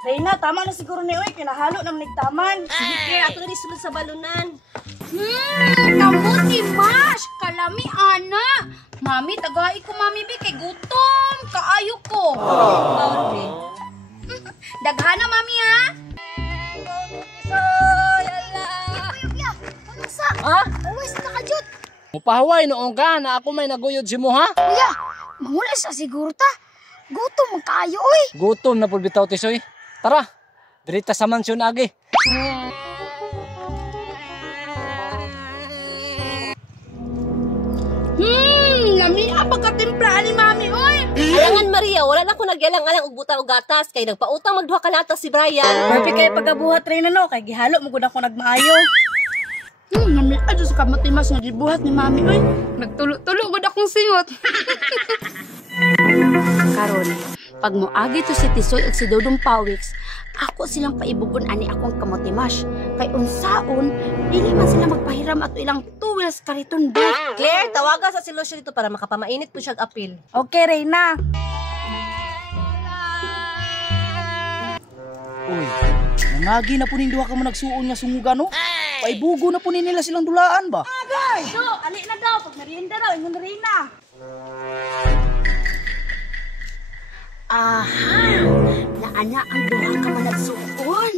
Reyna, tama na siguro ni Oy. Kinahalo naman nagtaman. Sige, Claire, ako na rin sulod sa balunan. Kamuti mas, kalami ana. Mami, tagay ko mami bi kay gutom, kaayo ko. Bauri. Daghana mami ha. Ha? Always nakajut. Mupahaway noong ka na ako may naguyod si mo ha? Kuya, mangula sa siguro ta. Gutom man kaayo oy. Gutom na pud bitaw Tisoy. Tara, dirita sa mansyon agi. Lami apa katimplaan ni mami oy. Alangan Maria, wala na ko nagyalang-alang og butang og gatas kay nagpautang magduha ka lata si Brian. Perfect kayo pagabuhat Reyna no. Kay gihalo mo gud ako nagmaayo. Nami adto sa kamuti mas nga gibuhat ni mami oy. Nagtulo-tulo gud akong singot. Karon, pag moagi to si Tisoy ug si Dodong Pawiks, ako silang paibugon ani akong kamotimash. Kay unsaon, dili man sila magpahiram ato ilang 2 wheels kariton bike. Claire, tawaga sa solusyon dito para makapamainit po siya apil. Okay, Reyna. Uy, nangagi na po ning duha ka mo nagsuon nga sungugan no? Paibugo na po ni nila silang dulaan ba? So, ali na daw. Pag merienda daw, ingon Reyna. Aha! Naana ang duha ka man nagsuon.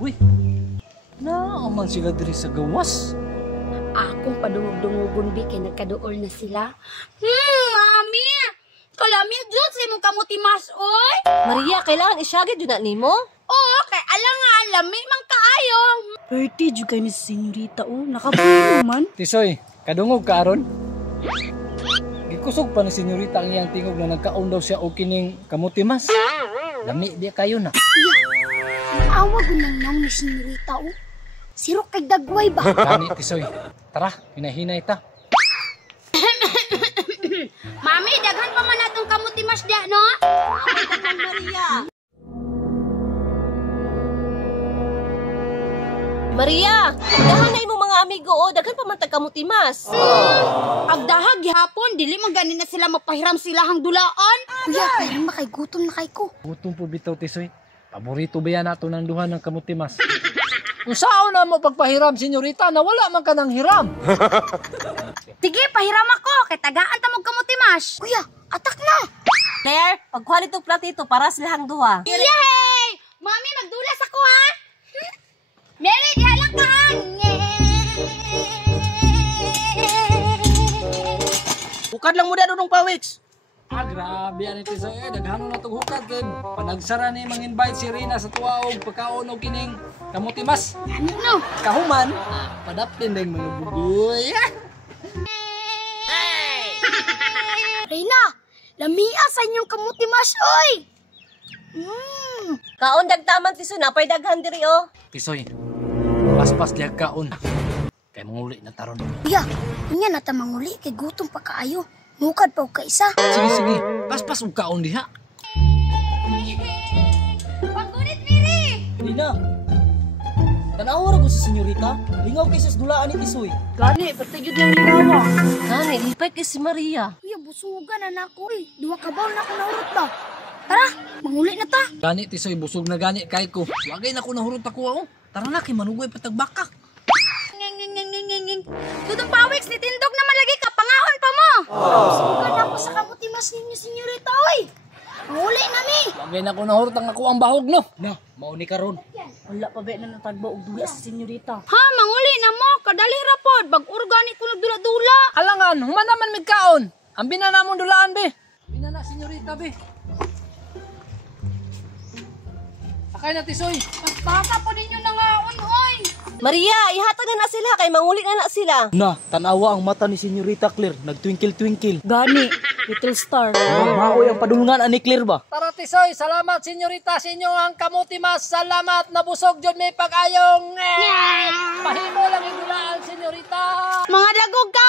Uy, naaman sila diri sa gawas. Akong padungog-dungogon bi kay nagkaduol na sila. Mami! Kalami jud sa imong kamotimas oy. Maria, kailangan isyagid yun na nimo? Oo, kay alang nga lami man kaayo. Pretty jud kay ni senyorita oh. Nakabuo man. Tisoy, kadungog ka aron? Gikusog pa ni senyorita ang iyang tingog na nagkaon daw siya o kining kamutimas. Lami di kayo na. Awa gunang naong ni senyorita o. Sirok kay dagway ba? Gani Tisoy, tara, hinahinay ta. Mami, daghan pa man natong kamutimas dia, no? Maria, dahan na imong mga amigo o, daghan pa man tagkamutimas. Agdahag gihapon, dili man ganin na sila mapahiram silahang dulaan. Kuya, pahiram ba kay gutom na kay ko? Gutom po bitaw Tisoy. Paborito ba yan nato ng duha ng kamutimas? Kung saan na mo pagpahiram, senyorita, na wala man ka ng hiram. Sige, pahiram ako, kay tagaan ta mong kamutimas. Kuya, atak na! Claire, pagkuha itong platito para silahang duha. Yay! Mami, magdulas ako ha! Mary, diha lang ka ha! Bukad lang mo Dodong Pawiks. Ah, grabe yan ito sa'yo. Daghano na itong hukad. Panagsara ni mang-invite si Rina sa tuwaog pagkaon o kining kamutimas. Ano? Kahuman, padaptin na yung mga bugoy. Reyna, lamia sa inyong kamutimas, oy! Kaon dagtaman tiso na, pay daghan diri o. Tisoy, paspas diag kaon. Kay manguli na taron. Kuya, inya na ta manguli, kay gutom pa kaayo. Mukad pa o kaisa. Sige, sige. Paspas og kaon diha. Pagkunit, Miri! Rina, tanawar ko sa senyorita. Lingaw kay sa dulaan ni Tisoy. Gani, pati yun yung lingawa. Gani, lipay kay si Maria. Kuya, busugan na ako eh. Duwa ka ba na ako naurot ba? Tara, manguli na ta. Gani Tisoy, busog na gani kay ko. Wagay na ko nahurot ako. Tara na kay manugoy patagbakak. Dudong Pawiks, nitindog naman lagi ka. Pangahon pa mo. Busugan ako sa kamutimas ninyo, senyorita, oy. Manguli na mi. Wagay na ko nahurot ang ako ang bahog no. Na, mauni ka ron. Wala pa ba na natagba og dula sa senyorita. Ha, manguli na mo. Kadali rapod. Bag-organic ko nagdula-dula. Alangan, human naman mig kaon. Ang binana mong dulaan be. Binana senyorita be. Sakay na Tisoy. Basta po ninyo nangaon, oy. Maria, ihatag na sila kay manguli na sila. Na, tanawa ang mata ni senyorita Claire. Nagtwinkle-twinkle. Gani, little star. Maoy ang padulungan ani Claire ba? Tara Tisoy, salamat senyorita sa inyo ang kamutimas. Salamat, nabusog jud may pag-ayong. Pahimo lang yung dulaan senyorita. Mga dagog ka